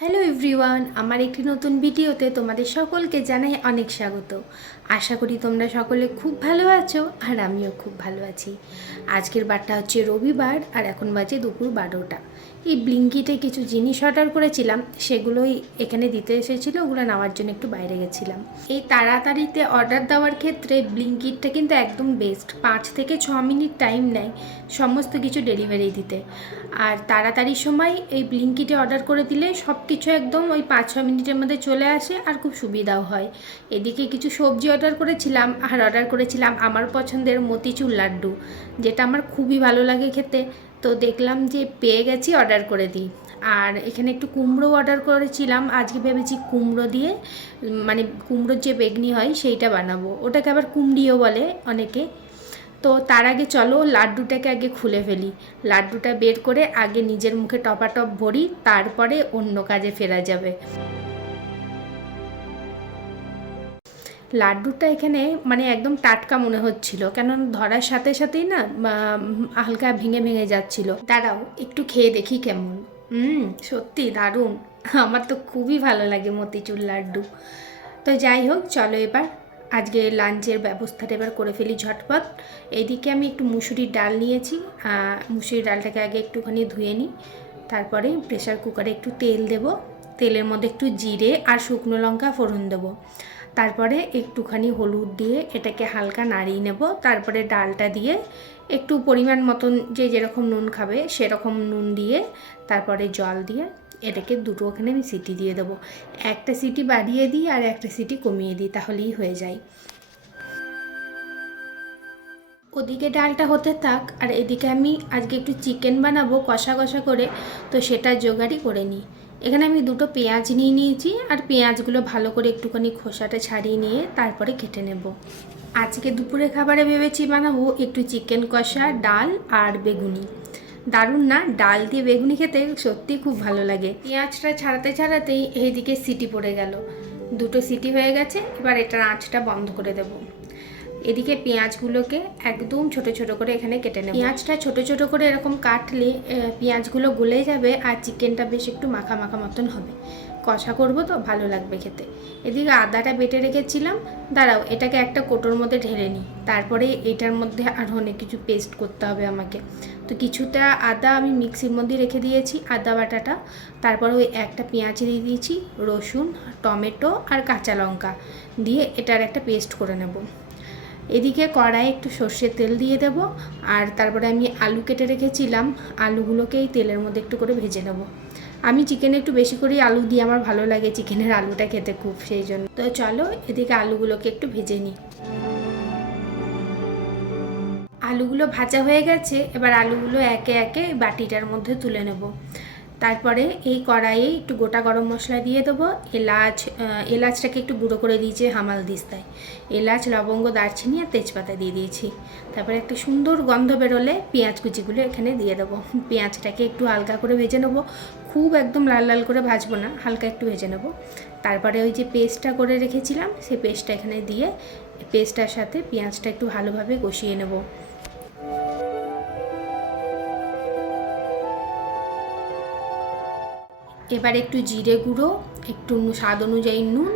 Hello everyone, আমার একটি নতুন ভিডিওতে তোমাদের সকলকে জানাই অনেক স্বাগত। আশা করি তোমরা সকলে খুব ভালো আছো আর আমিও খুব ভালো আছি। আজকের বারটা হচ্ছে রবিবার আর এখন বাজে দুপুর 12টা। এই ব্লিঙ্কিটে কিছু জিনিস অর্ডার করেছিলাম, সেগুলোই এখানে দিতে এসেছিলো, ওগুলো নেওয়ার জন্য একটু বাইরে গেছিলাম। এই তাড়াতাড়িতে অর্ডার দেওয়ার ক্ষেত্রে ব্লিঙ্কিটটা কিন্তু একদম বেস্ট। 5 থেকে 6 মিনিট টাইম নেয় সমস্ত কিছু ডেলিভারি দিতে। আর তাড়াতাড়ির সময় এই ব্লিঙ্কিটে অর্ডার করে দিলে সব কিছু একদম ওই 5-6 মিনিটের মধ্যে চলে আসে আর খুব সুবিধাও হয়। এদিকে কিছু সবজি অর্ডার করেছিলাম আর অর্ডার করেছিলাম আমার পছন্দের মতিচুর লাড্ডু, যেটা আমার খুবই ভালো লাগে খেতে। তো দেখলাম যে পেয়ে গেছি, অর্ডার করে দিই। আর এখানে একটু কুমড়ো অর্ডার করেছিলাম, আজকে ভেবেছি কুমড়ো দিয়ে মানে কুমড়োর যে বেগনি হয় সেইটা বানাবো, ওটাকে আবার কুমড়িও বলে অনেকে। তো তার আগে চলো লাড্ডুটাকে আগে খুলে ফেলি। লাড্ডুটা বের করে আগে নিজের মুখে টপাটপ ভরি, তারপরে অন্য কাজে ফেরা যাবে। লাড্ডুটা এখানে মানে একদম টাটকা মনে হচ্ছিল, কেন ধরার সাথে সাথেই না হালকা ভেঙে ভেঙে যাচ্ছিল। দাঁড়াও একটু খেয়ে দেখি কেমন। সত্যি দারুণ, আমার তো খুবই ভালো লাগে মতিচুর লাড্ডু। তো যাই হোক, চলো এবার আজকে লাঞ্চের ব্যবস্থাটা এবার করে ফেলি ঝটপট। এইদিকে আমি একটু মুসুরির ডাল নিয়েছি। মুসুরির ডালটাকে আগে একটুখানি ধুয়ে নিই, তারপরে প্রেসার কুকারে একটু তেল দেব। তেলের মধ্যে একটু জিরে আর শুকনো লঙ্কা ফোড়ন দেবো। তারপরে একটুখানি হলুদ দিয়ে এটাকে হালকা নাড়িয়ে নেব। তারপরে ডালটা দিয়ে একটু পরিমাণ মতন যে যেরকম নুন খাবে সেরকম নুন দিয়ে তারপরে জল দিয়ে এটাকে দুটো ওখানে আমি সিটি দিয়ে দেবো। একটা সিটি বাড়িয়ে দিই আর একটা সিটি কমিয়ে দিই, তাহলেই হয়ে যায়। ওদিকে ডালটা হতে থাক আর এদিকে আমি আজকে একটু চিকেন বানাবো কষা কষা করে, তো সেটা জোগাড়ই করে নিই। এখানে আমি দুটো পেঁয়াজ নিয়ে নিয়েছি আর পেঁয়াজগুলো ভালো করে একটুখানি খোসাটা ছাড়িয়ে নিয়ে তারপরে কেটে নেব। আজকে দুপুরে খাবারে ভেবেছি বানাবো একটু চিকেন কষা, ডাল আর বেগুনি। দারুণ না? ডাল দিয়ে বেগুনি খেতে সত্যি খুব ভালো লাগে। পেঁয়াজটা ছাড়াতে ছাড়াতেই এইদিকে সিটি পড়ে গেল, দুটো সিটি হয়ে গেছে। এবার এটার আঁচটা বন্ধ করে দেবো। এদিকে পেঁয়াজগুলোকে একদম ছোট ছোট করে এখানে কেটে নেব। পেঁয়াজটা ছোট ছোট করে এরকম কাটলে পেঁয়াজগুলো গলে যাবে আর চিকেনটা বেশ একটু মাখা মাখা মতন হবে। কষা করব তো ভালো লাগবে খেতে। এদিকে আদাটা বেটে রেখেছিলাম, দাঁড়াও এটাকে একটা কোটোর মধ্যে ঢেলে নিই। তারপরে এটার মধ্যে আরও অনেক কিছু পেস্ট করতে হবে আমাকে। তো কিছুটা আদা আমি মিক্সির মধ্যে রেখে দিয়েছি, আদা বাটাটা। তারপরে ওই একটা পেঁয়াজ দিয়ে দিয়েছি, রসুন, টমেটো আর কাঁচা লঙ্কা দিয়ে এটার একটা পেস্ট করে নেব। এদিকে কড়াই একটু সর্ষের তেল দিয়ে দেব আর তারপরে আমি আলু কেটে রেখেছিলাম, আলুগুলোকে এই তেলের মধ্যে একটু করে ভেজে নেব। আমি চিকেনে একটু বেশি করেই আলু দিয়ে, আমার ভালো লাগে চিকেনের আলুটা খেতে খুব, সেই জন্য। তো চলো এদিকে আলুগুলোকে একটু ভেজে নিই। আলুগুলো ভাজা হয়ে গেছে, এবার আলুগুলো একে একে বাটিটার মধ্যে তুলে নেব। তারপরে এই কড়াইয়ে একটু গোটা গরম মশলা দিয়ে দেবো। এলাচটাকে একটু গুঁড়ো করে দিয়েছি হামাল দিস্তায়। এলাচ, লবঙ্গ, দারচিনি আর তেজপাতা দিয়ে দিয়েছি। তারপরে একটা সুন্দর গন্ধ বেরোলে পেঁয়াজ কুচিগুলো এখানে দিয়ে দেবো। পেঁয়াজটাকে একটু হালকা করে ভেজে নেবো, খুব একদম লাল লাল করে ভাজবো না, হালকা একটু ভেজে নেবো। তারপরে ওই যে পেস্টটা করে রেখেছিলাম সেই পেস্টটা এখানে দিয়ে পেস্টটার সাথে পেঁয়াজটা একটু ভালোভাবে কষিয়ে নেব। এবার একটু জিরে গুঁড়ো, একটু স্বাদ অনুযায়ী নুন,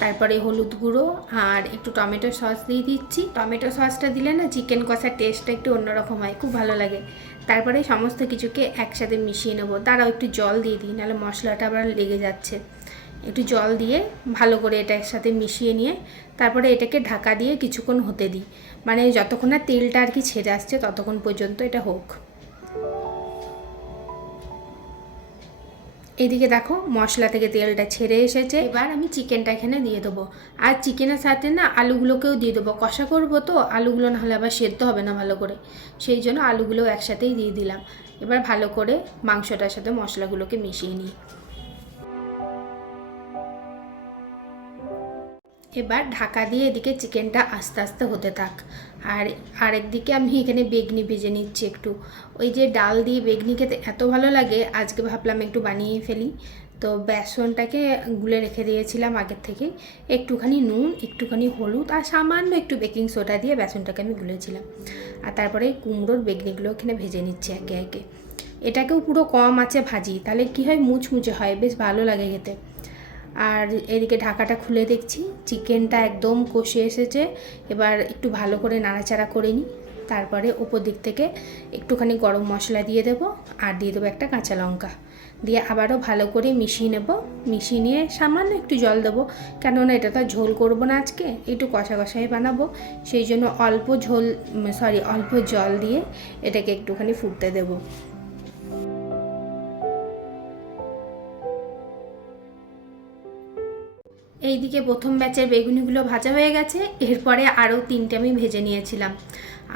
তারপরে হলুদ গুঁড়ো আর একটু টমেটো সস দিয়ে দিচ্ছি। টমেটো সসটা দিলে না চিকেন কষার টেস্টটা একটু অন্যরকম হয়, খুব ভালো লাগে। তারপরে সমস্ত কিছুকে একসাথে মিশিয়ে নেবো। তারাও একটু জল দিয়ে দিই, নাহলে মশলাটা আবার লেগে যাচ্ছে। একটু জল দিয়ে ভালো করে এটা একসাথে মিশিয়ে নিয়ে তারপরে এটাকে ঢাকা দিয়ে কিছুক্ষণ হতে দিই, মানে যতক্ষণ না তেলটা আর কি ছেড়ে আসছে ততক্ষণ পর্যন্ত এটা হোক। এদিকে দেখো মশলা থেকে তেলটা ছেড়ে এসেছে। এবার আমি চিকেনটা এখানে দিয়ে দেবো আর চিকেনের সাথে না আলুগুলোকেও দিয়ে দেবো। কষা করবো তো আলুগুলো নাহলে আবার সেদ্ধ হবে না ভালো করে, সেই জন্য আলুগুলো একসাথেই দিয়ে দিলাম। এবার ভালো করে মাংসটার সাথে মশলাগুলোকে মিশিয়ে নিই। এবার ঢাকা দিয়ে এদিকে চিকেনটা আস্তে আস্তে হতে থাক। আর আরেকদিকে আমি এখানে বেগনি ভেজে নিচ্ছি একটু। ওই যে ডাল দিয়ে বেগনি খেতে এত ভালো লাগে, আজকে ভাবলাম একটু বানিয়ে ফেলি। তো বেসনটাকে গুলে রেখে দিয়েছিলাম আগের থেকেই, একটুখানি নুন, একটুখানি হলুদ আর সামান্য একটু বেকিং সোডা দিয়ে বেসনটাকে আমি গুলেছিলাম। আর তারপরে কুমড়োর বেগনিগুলো এখানে ভেজে নিচ্ছি একে একে। এটাকেও পুরো কম আঁচে ভাজি, তাহলে কি হয় মুচমুচে হয়, বেশ ভালো লাগে খেতে। আর এদিকে ঢাকাটা খুলে দেখছি চিকেনটা একদম কষে এসেছে। এবার একটু ভালো করে নাড়াচাড়া করে নিই, তারপরে উপর দিক থেকে একটুখানি গরম মশলা দিয়ে দেবো আর দিয়ে দেবো একটা কাঁচা লঙ্কা, দিয়ে আবারও ভালো করে মিশিয়ে নেব। মিশিয়ে নিয়ে সামান্য একটু জল দেবো, কেননা এটা তো ঝোল করবো না আজকে, একটু কষা কষাই বানাবো, সেই জন্য অল্প জল দিয়ে এটাকে একটুখানি ফুটতে দেবো। এইদিকে প্রথম ব্যাচের বেগুনিগুলো ভাজা হয়ে গেছে, এরপরে আরও 3টে আমি ভেজে নিয়েছিলাম।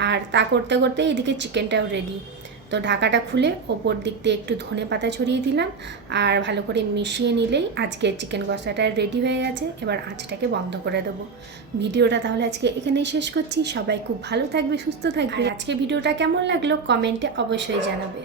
আর তা করতে করতে এইদিকে চিকেনটাও রেডি। তো ঢাকাটা খুলে ওপর দিক দিয়ে একটু ধনে পাতা ছড়িয়ে দিলাম আর ভালো করে মিশিয়ে নিলেই আজকে চিকেন কষাটা রেডি হয়ে গেছে। এবার আঁচটাকে বন্ধ করে দেবো। ভিডিওটা তাহলে আজকে এখানেই শেষ করছি। সবাই খুব ভালো থাকবে, সুস্থ থাকবে। আজকে ভিডিওটা কেমন লাগলো কমেন্টে অবশ্যই জানাবে।